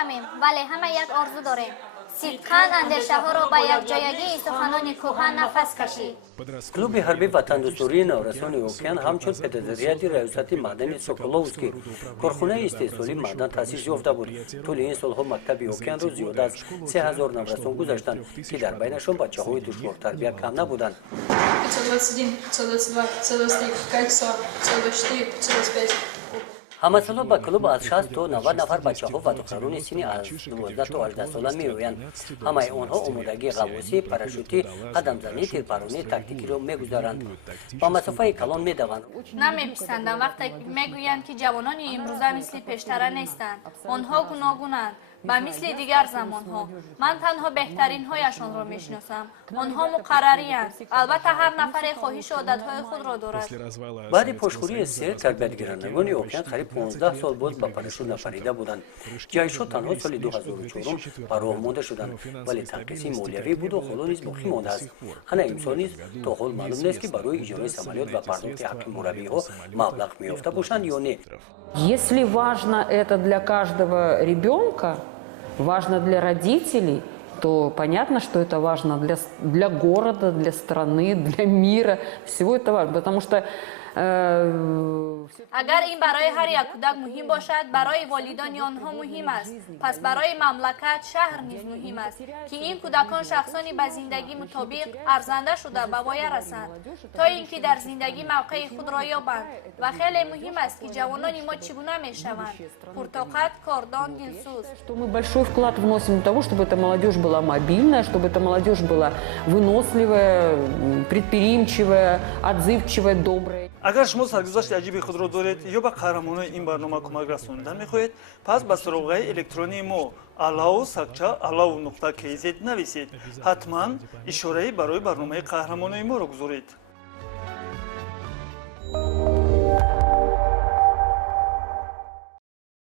کمیم ولی همه یک آرزو داریم. صدقاً اندیشه ها را به یک جایگی سخنان کهن نفس کشید. کلوب حربی وطن دوستوری نورسان اوکراین همچون پدرزریاتی ریاست معدن سوکولوفسکی کارخانه استحصالی معدن تأسیس یافته بود. طول این سالها مکتب اوکراین رو زیاد از 3000 نورسان گذاشتند که در بینشان بچه‌های دشوار تربیت کم نبودند. 521, 522, 523, 524, 525. همسالا به کلوب از 60 تا 90 نفر بچه‌ها و دختران سنی از 12 تا 18 ساله می‌آیند. همه آنها آمادگی غواصی، پاراشوتی، قدم‌زنی، تیربارانی تاکتیکی را می‌گذارند. با مسافه کلان می‌دوند. نمی‌پسندم وقتی میگویند که جوانان امروزه مثل پیشتر نیستند. آنها گوناگونند. و مثل دیگر زمانها من تنها بهترین هایشان را میشناسم. آنها مقرری‌اند. البته هر نفر خواهش و عادت‌های خود را دارد. بعد پشتخوری سیر تربیتگرندگان اوکراین قریب 15 سال بود با پاراشوت نفریده بودند. جایشان تنها سال 2004 به راه مانده شدند ولی تنقیصی مالیوی بود و حالا نیز باقی مانده است. هنر امسال نیز تا حال معلوم نیست که برای اجاره سمالیات و پرداخت حق مربی‌ها مبلغ می‌یافته باشند یا نه. Если важно это для каждого ребенка, важно для родителей, то понятно, что это важно для города, для страны, для мира. Всего это важно, потому что اگر این برای هر یک کودک مهم باشد، برای والدان آنها مهم است. پس برای مملکت، شهر نیز مهم است که این کودکان شخصانی به زندگی مطابق ارزنده شده به پایه رسند تا اینکه در زندگی موقع خود را یابند. و خیلی مهم است که جوانان ما چگونه میشوند پرطاقت، کاردان، دلسوز. Что мы большой вклад вносим в того, чтобы эта молодежь была мобильная, чтобы эта молодежь была выносливая, предприимчивая, отзывчивая, добрая. اگر شما سرگذشت عجیبی خود را دارید یا به قهرمانان این برنامه کمک رساندن می‌خواهید، پس به سراغ الکترونی ما alao.kz نویسید. حتما اشاره‌ای برای برنامه قهرمانان ما را گذارید.